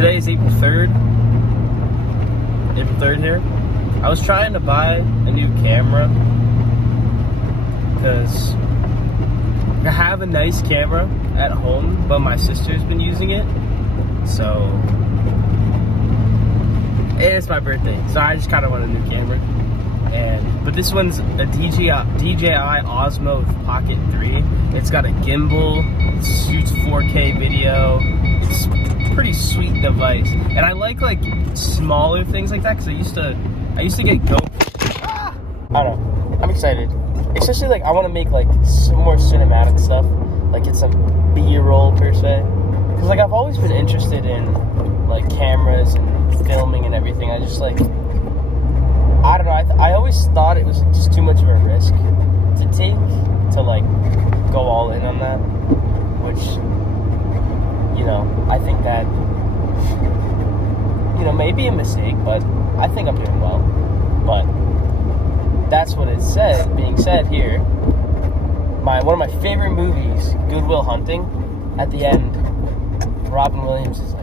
Today is April 3rd. April 3rd here. I was trying to buy a new camera because I have a nice camera at home, but my sister's been using it. So it's my birthday, so I just kind of want a new camera. But this one's a DJI Osmo Pocket 3. It's got a gimbal, it shoots 4K video. It's a pretty sweet device, and I like smaller things like that because I used to get GoPro. I don't know. I'm excited, especially I want to make some more cinematic stuff, it's some B-roll per se. Because I've always been interested in cameras and filming and everything. I just I don't know, I always thought it was just too much of a risk to take to go all in on that, which, I think that, may be a mistake, but I think I'm doing well. But that's what it's being said here. One of my favorite movies, Good Will Hunting, at the end, Robin Williams is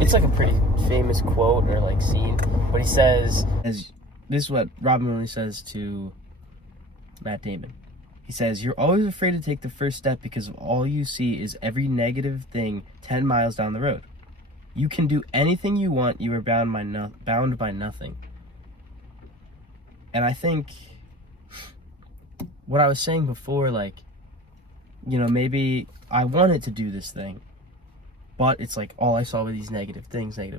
it's a pretty famous quote or scene, but he says, this is what Robin Williams says to Matt Damon. He says, "You're always afraid to take the first step because of all you see is every negative thing 10 miles down the road. You can do anything you want. You are bound by nothing." And I think what I was saying before, maybe I wanted to do this thing, but it's all I saw were these negative things. I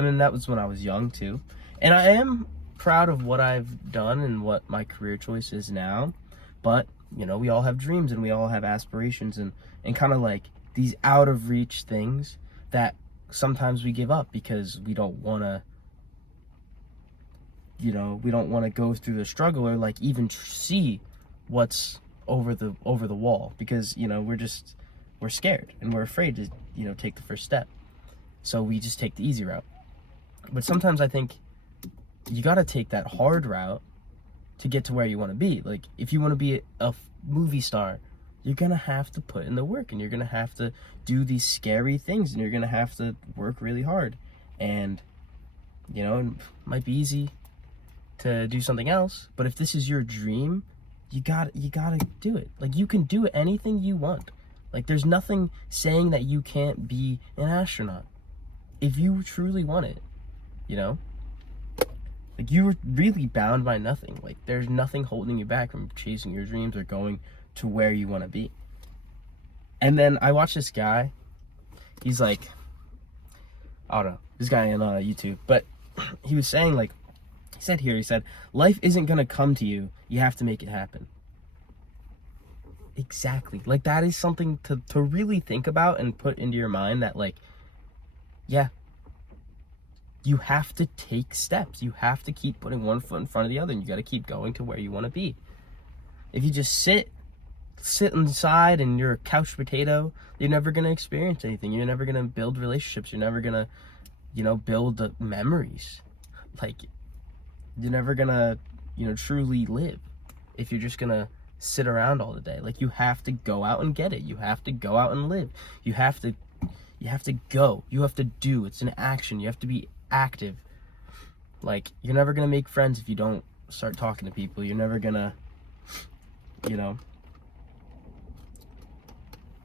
mean, that was when I was young too. And I am proud of what I've done and what my career choice is now. But, we all have dreams and we all have aspirations and kind of these out of reach things that sometimes we give up because we don't want to, we don't want to go through the struggle or even see what's over the wall because, we're scared and we're afraid to, take the first step. So we just take the easy route. But sometimes I think you got to take that hard route to get to where you want to be. If you want to be a movie star, you're going to have to put in the work and you're going to have to do these scary things and you're going to have to work really hard. And, it might be easy to do something else, but if this is your dream, you got to do it. You can do anything you want. There's nothing saying that you can't be an astronaut if you truly want it, you're really bound by nothing. There's nothing holding you back from chasing your dreams or going to where you want to be. And then I watched this guy. He's I don't know, this guy on YouTube, but he was saying he said, life isn't going to come to you. You have to make it happen. Exactly. That is something to really think about and put into your mind that yeah, you have to take steps. You have to keep putting one foot in front of the other, and you got to keep going to where you want to be. If you just sit inside and you're a couch potato, you're never going to experience anything. You're never going to build relationships. You're never going to, build memories. You're never going to, truly live if you're just going to sit around all the day. You have to go out and get it. You have to go out and live. You have to go. You have to do. It's an action. You have to be active. You're never gonna make friends if you don't start talking to people. You're never gonna, you're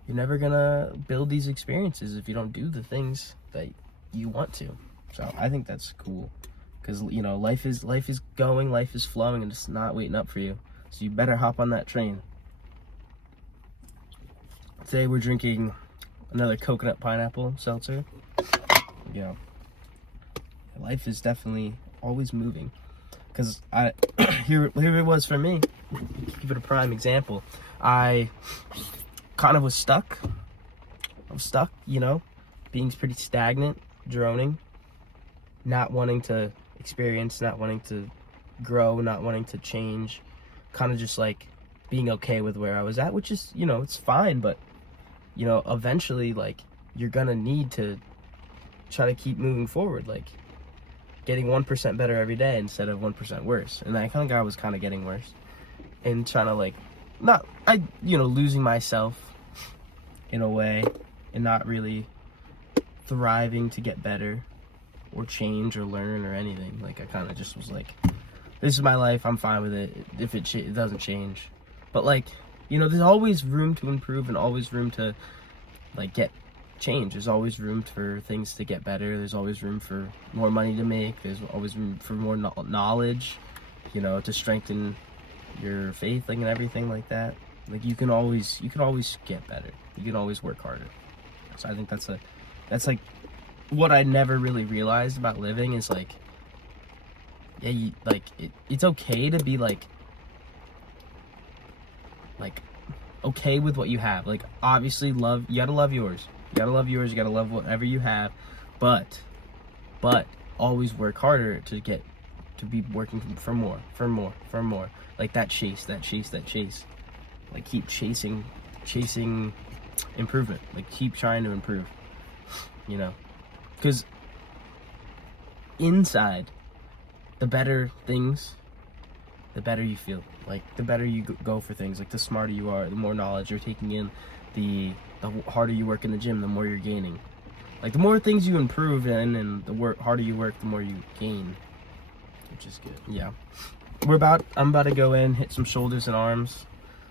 never gonna build these experiences if you don't do the things that you want to. So I think that's cool because life is going, life is flowing, and it's not waiting up for you. So you better hop on that train. Today we're drinking another coconut pineapple seltzer. Life is definitely always moving. Because here it was for me. Give it a prime example. I kind of was stuck. Being pretty stagnant, droning, not wanting to experience, not wanting to grow, not wanting to change, kind of just being okay with where I was at, which is, it's fine, but eventually you're gonna need to try to keep moving forward, getting 1% better every day instead of 1% worse. And that kind of guy was kind of getting worse and trying to losing myself in a way and not really thriving to get better or change or learn or anything. Like, I kind of just was like, this is my life, I'm fine with it if it doesn't change. But like, you know, there's always room to improve and always room to like get change. There's always room for things to get better. There's always room for more money to make. There's always room for more knowledge, you know, to strengthen your faith, like, and everything like that. Like, you can always get better. You can always work harder. So I think that's like what I never really realized about living is like, yeah, it's okay to be like okay with what you have. Like, obviously, you gotta love yours. You gotta love yours. You gotta love whatever you have, but always work harder to be working for more. Like that chase. Like, keep chasing improvement. Like, keep trying to improve. You know, because inside, the better things, the better you feel. Like, the better you go for things. Like, the smarter you are, the more knowledge you're taking in, the harder you work in the gym, the more you're gaining. Like, the more things you improve in and the harder you work, the more you gain, which is good. Yeah. I'm about to go in, hit some shoulders and arms.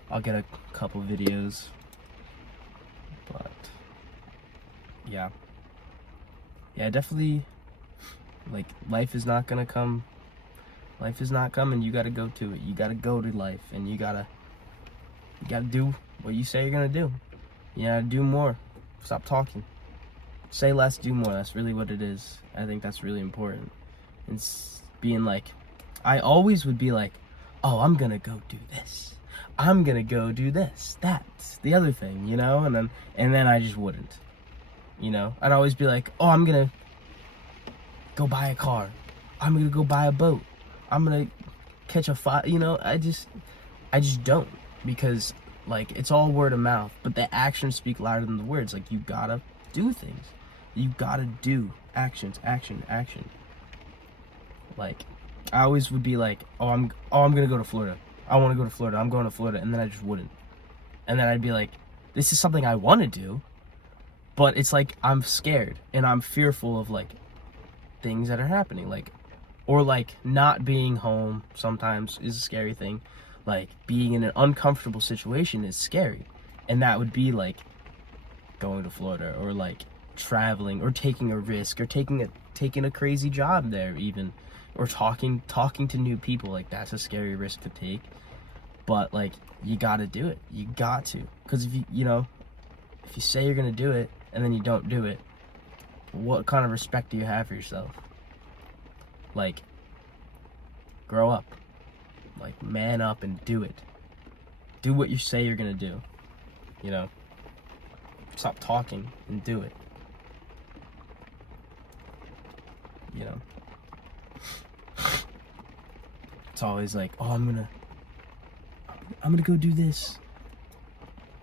I'll get a couple videos. But yeah, definitely, like, life is not coming. You gotta go to it. You gotta go to life, and you gotta do what you say you're gonna do. You gotta do more. Stop talking. Say less, do more. That's really what it is. I think that's really important. It's being like, I always would be like, oh, I'm gonna go do this. I'm gonna go do this. That's the other thing, you know? And then I just wouldn't. You know? I'd always be like, oh, I'm gonna go buy a car. I'm gonna go buy a boat. I'm gonna catch a fire. You know, I just don't, because like, it's all word of mouth, but the actions speak louder than the words. Like, you gotta do things. You gotta do action. Like, I always would be like, oh, I'm gonna go to Florida. I want to go to Florida. I'm going to Florida, and then I just wouldn't. And then I'd be like, this is something I want to do, but it's like I'm scared and I'm fearful of like things that are happening, like, or like not being home sometimes is a scary thing. Like, being in an uncomfortable situation is scary, and that would be like going to Florida, or like traveling, or taking a risk, or taking a crazy job there, even, or talking to new people. Like, that's a scary risk to take, but like, you gotta do it. You got to, because if you say you're gonna do it and then you don't do it, what kind of respect do you have for yourself? Like, grow up. Like, man up and do it. Do what you say you're gonna do. You know? Stop talking and do it. You know? It's always like, oh, I'm gonna go do this.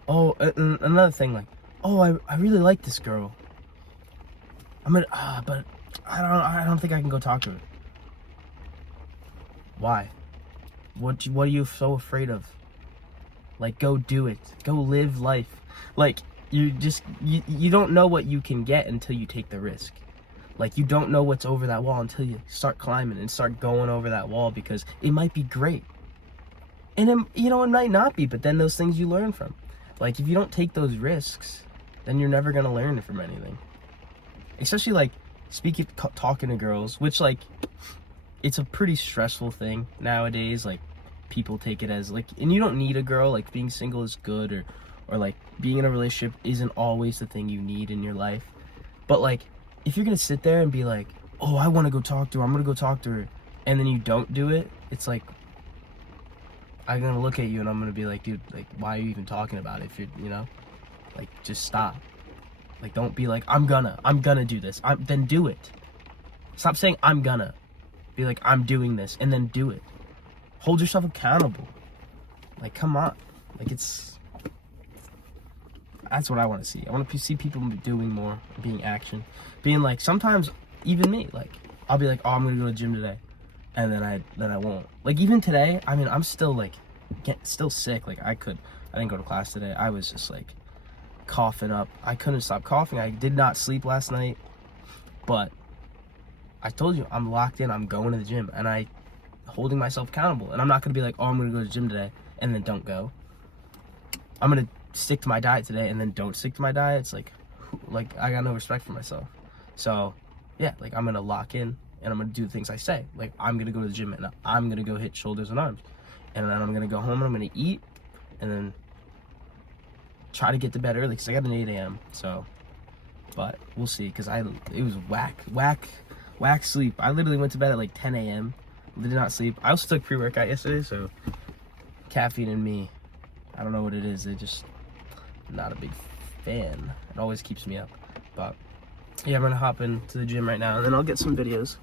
Oh, another thing, like, oh, I really like this girl. but I don't think I can go talk to her. Why? What are you so afraid of? Like, go do it. Go live life. Like, you don't know what you can get until you take the risk. Like, you don't know what's over that wall until you start climbing and start going over that wall, because it might be great. And it might not be, but then those things you learn from. Like, if you don't take those risks, then you're never gonna learn from anything. Especially like talking to girls, which, like, it's a pretty stressful thing nowadays. Like, people take it as like, and you don't need a girl. Like, being single is good, or like being in a relationship isn't always the thing you need in your life. But like, if you're gonna sit there and be like, oh, I want to go talk to her, I'm gonna go talk to her, and then you don't do it, it's like, I'm gonna look at you and I'm gonna be like, dude, like, why are you even talking about it? If you're, like, just stop. Like, don't be like, I'm gonna do this. Then do it. Stop saying I'm gonna. Be like, I'm doing this, and then do it. Hold yourself accountable. Like, come on. Like, that's what I want to see. I want to see people doing more, being action. Being like, sometimes, even me, like, I'll be like, oh, I'm gonna go to the gym today. And then I won't. Like, even today, I mean, I'm still like, still sick. Like, I didn't go to class today. I was just like coughing up. I couldn't stop coughing. I did not sleep last night. But I told you, I'm locked in. I'm going to the gym, and I holding myself accountable. And I'm not gonna be like, oh, I'm gonna go to the gym today and then don't go. I'm gonna stick to my diet today and then don't stick to my diet. It's like I got no respect for myself. So yeah, like I'm gonna lock in and I'm gonna do the things I say. Like I'm gonna go to the gym and I'm gonna go hit shoulders and arms, and then I'm gonna go home and I'm gonna eat, and then try to get to bed early because I got an 8 a.m. So, but we'll see, because it was whack sleep. I literally went to bed at like 10 a.m. Did not sleep. I also took pre-workout yesterday, so caffeine in me, I don't know what it is. It just not a big fan. It always keeps me up. But yeah, I'm gonna hop into the gym right now and then I'll get some videos.